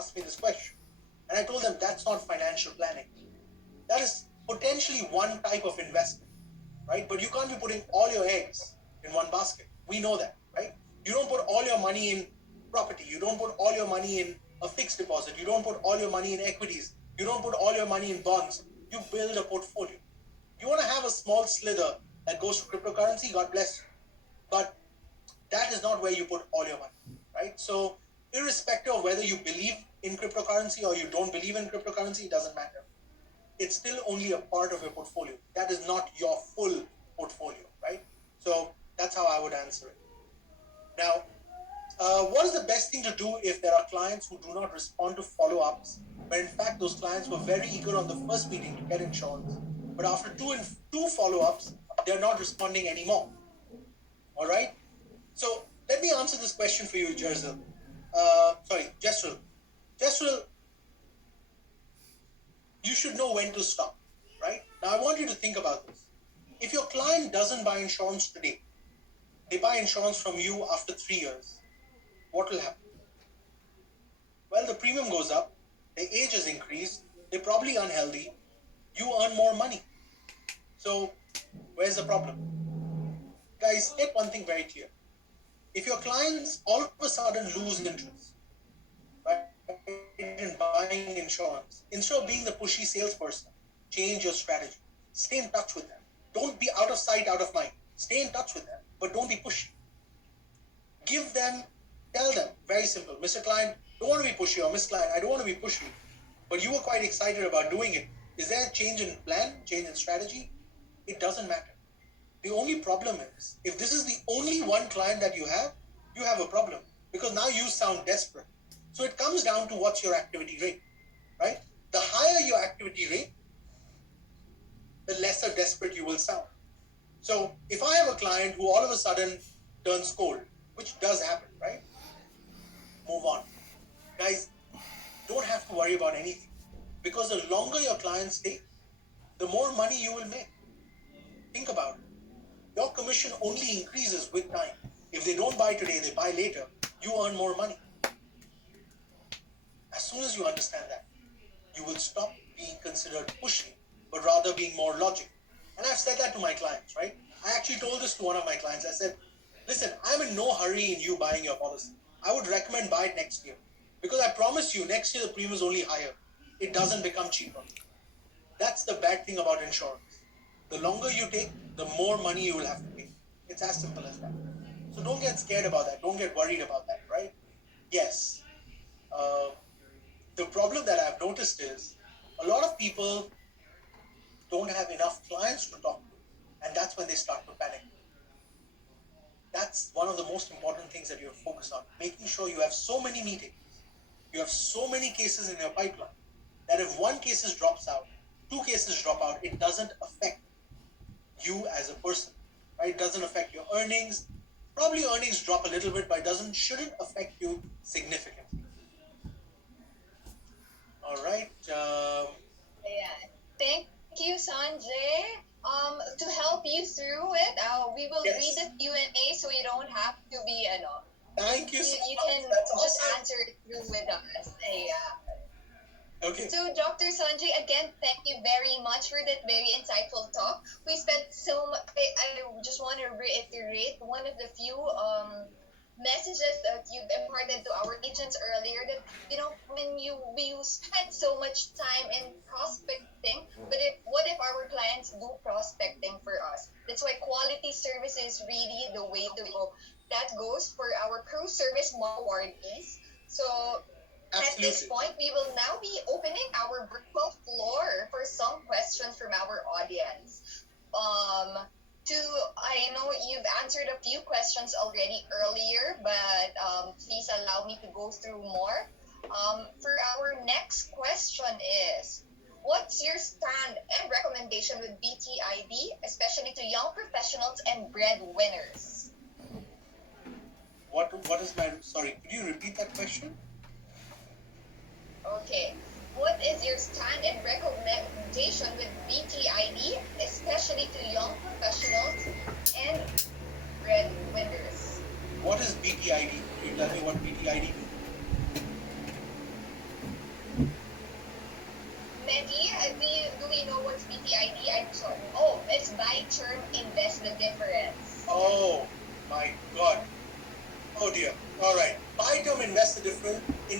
asked me this question. And I told them that's not financial planning. That is potentially one type of investment, right? But you can't be putting all your eggs in one basket. We know that, right? You don't put all your money in property. You don't put all your money in a fixed deposit. You don't put all your money in equities. You don't put all your money in bonds. You build a portfolio. You want to have a small slither that goes to cryptocurrency, God bless you. But that is not where you put all your money, right? So irrespective of whether you believe in cryptocurrency or you don't believe in cryptocurrency, it doesn't matter. It's still only a part of your portfolio. That is not your full portfolio, right? So that's how I would answer it. Now, what is the best thing to do if there are clients who do not respond to follow-ups, when in fact those clients were very eager on the first meeting to get insurance, but after two follow-ups, they're not responding anymore? All right? So let me answer this question for you, Jesril. Jesril, you should know when to stop, right? Now, I want you to think about this. If your client doesn't buy insurance today, they buy insurance from you after 3 years, what will happen? Well, the premium goes up, their age has increased, they're probably unhealthy, you earn more money. So, where's the problem? Guys, get one thing very clear. If your clients all of a sudden lose interest, right, in buying insurance, instead of being the pushy salesperson, change your strategy. Stay in touch with them. Don't be out of sight, out of mind. Stay in touch with them, but don't be pushy. Tell them, very simple, Mr. Client, don't want to be pushy, or Miss Client, I don't want to be pushy, but you were quite excited about doing it. Is there a change in plan, change in strategy? It doesn't matter. The only problem is, if this is the only one client that you have a problem, because now you sound desperate. So it comes down to what's your activity rate, right? The higher your activity rate, the lesser desperate you will sound. So if I have a client who all of a sudden turns cold, which does happen, right? Move on. Guys, don't have to worry about anything, because the longer your clients stay, the more money you will make. Think about it. Your commission only increases with time. If they don't buy today, they buy later, you earn more money. As soon as you understand that, you will stop being considered pushy, but rather being more logical. And I've said that to my clients, right? I actually told this to one of my clients. I said, listen, I'm in no hurry in you buying your policy. I would recommend buy it next year, because I promise you next year the premium is only higher. It doesn't become cheaper. That's the bad thing about insurance. The longer you take, the more money you will have to pay. It's as simple as that. So don't get scared about that. Don't get worried about that, right? Yes. The problem that I've noticed is a lot of people don't have enough clients to talk to, and that's when they start to panic. That's one of the most important things that you have to focus on, making sure you have so many meetings, you have so many cases in your pipeline, that if one case drops out, two cases drop out, it doesn't affect you as a person, right? It doesn't affect your earnings. Probably earnings drop a little bit, but it shouldn't affect you significantly. All right. Yeah. Thank you, Sanjay. To help you through it, we will read the Q&A, so you don't have to be, Thank you so you much. can That's just awesome. answer it through with us. Yeah. Okay. So, Dr. Sanjay, again, thank you very much for that very insightful talk. We spent so much. I just want to reiterate one of the few messages that you've imparted to our agents earlier, that when we spend so much time in prospecting, but what if our clients do prospecting for us? That's why quality service is really the way to go. That goes for our crew service awardees. So at this point, we will now be opening our virtual floor for some questions from our audience. I know you've answered a few questions already earlier, but please allow me to go through more. For our next question is, what's your stand and recommendation with BTID, especially to young professionals and breadwinners? What is my, sorry, could you repeat that question? Okay. What is your stand and recommendation with BTID, especially to young professionals and breadwinners? What is BTID? Can you tell me what BTID means?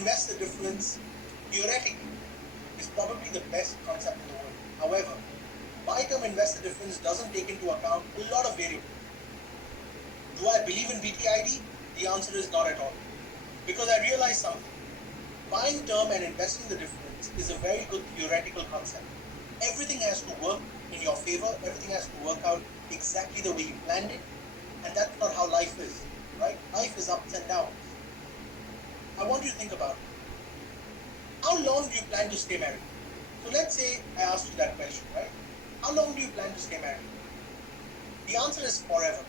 invest the difference, theoretically, is probably the best concept in the world. However, buy term invest the difference doesn't take into account a lot of variables. Do I believe in BTID? The answer is not at all. Because I realized something. Buying term and investing the difference is a very good theoretical concept. Everything has to work in your favor, everything has to work out exactly the way you planned it, and that's not how life is, right? Life is ups and downs. I want you to think about it. How long do you plan to stay married? So let's say I asked you that question, right? How long do you plan to stay married? The answer is forever.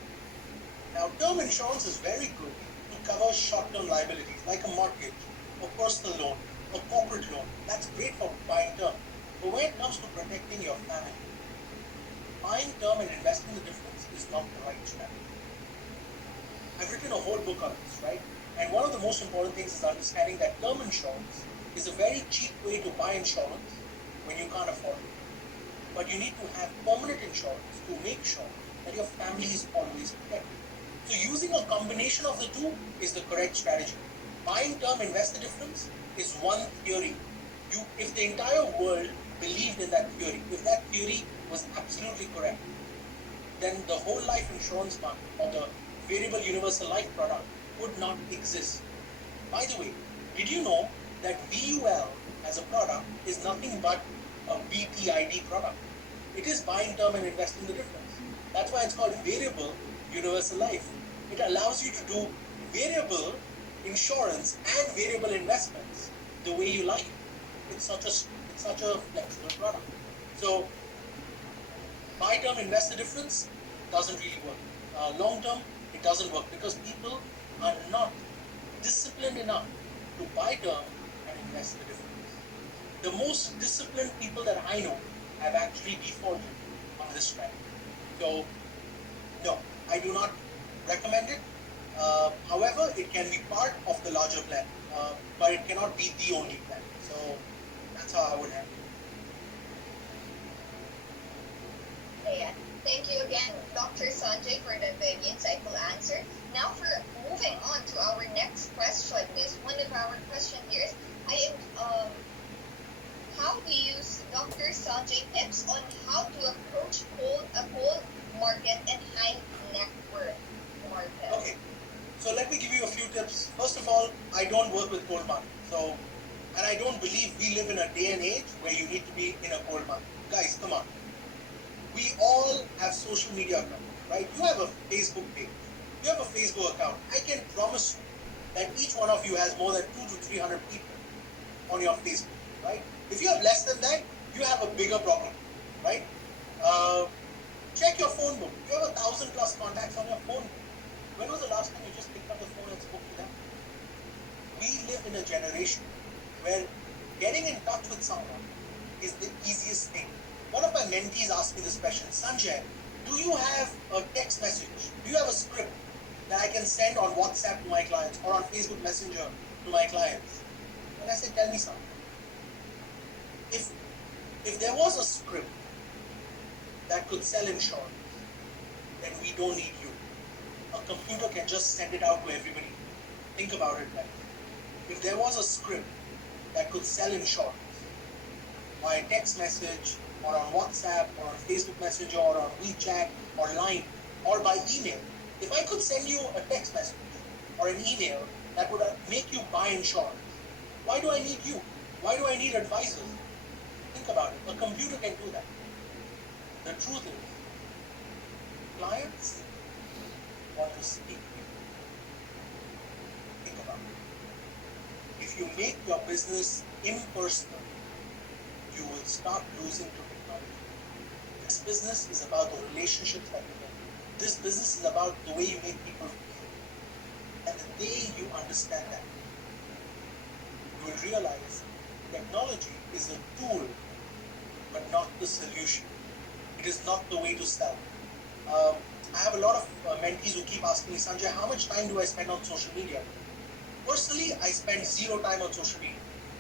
Now, term insurance is very good to cover short-term liabilities like a mortgage, a personal loan, a corporate loan. That's great for buying term. But when it comes to protecting your family, buying term and investing the difference is not the right strategy. I've written a whole book on this, right? And one of the most important things is understanding that term insurance is a very cheap way to buy insurance when you can't afford it. But you need to have permanent insurance to make sure that your family is always protected. So using a combination of the two is the correct strategy. Buying term, invest the difference is one theory. If the entire world believed in that theory, if that theory was absolutely correct, then the whole life insurance market or the variable universal life product would not exist. By the way, did you know that VUL as a product is nothing but a BTID product? It is buying term and investing the difference. That's why it's called variable universal life. It allows you to do variable insurance and variable investments the way you like it. It's such a flexible product. So buy term, invest the difference doesn't really work. Long term, it doesn't work because people are not disciplined enough to buy term and invest the difference. The most disciplined people that I know have actually defaulted on this strategy. So, no, I do not recommend it. However, it can be part of the larger plan, but it cannot be the only plan. So, that's how I would handle it. Yeah. Thank you again, Dr. Sanjay, for that very insightful answer. Now, for moving on to our next question, is one of our question here is, how do you use Dr. Sanjay tips on how to approach a cold market and high net worth market? Okay, so let me give you a few tips. First of all, I don't work with cold market, and I don't believe we live in a day and age where you need to be in a cold market. Guys, come on. We all have social media accounts, right? You have a Facebook page. You have a Facebook account. I can promise you that each one of you has more than 200 to 300 people on your Facebook, right? If you have less than that, you have a bigger problem, right? Check your phone book. You have 1,000 plus contacts on your phone book. When was the last time you just picked up the phone and spoke to them? We live in a generation where getting in touch with someone is the easiest thing. One of my mentees asked me this question, Sanjay, do you have a text message? Do you have a script that I can send on WhatsApp to my clients or on Facebook Messenger to my clients? And I said, tell me something. If there was a script that could sell insurance, then we don't need you. A computer can just send it out to everybody. Think about it, guys. If there was a script that could sell insurance via text message or on WhatsApp or on Facebook Messenger or on WeChat or Line or by email, if I could send you a text message or an email that would make you buy insurance, why do I need you? Why do I need advisors? Think about it. A computer can do that. The truth is, clients want to speak to you. Think about it. If you make your business impersonal, you will start losing to technology. This business is about the relationships that you make. This business is about the way you make people feel. And the day you understand that, you will realize technology is a tool, but not the solution. It is not the way to sell. I have a lot of mentees who keep asking me, Sanjay, how much time do I spend on social media? Personally, I spend zero time on social media.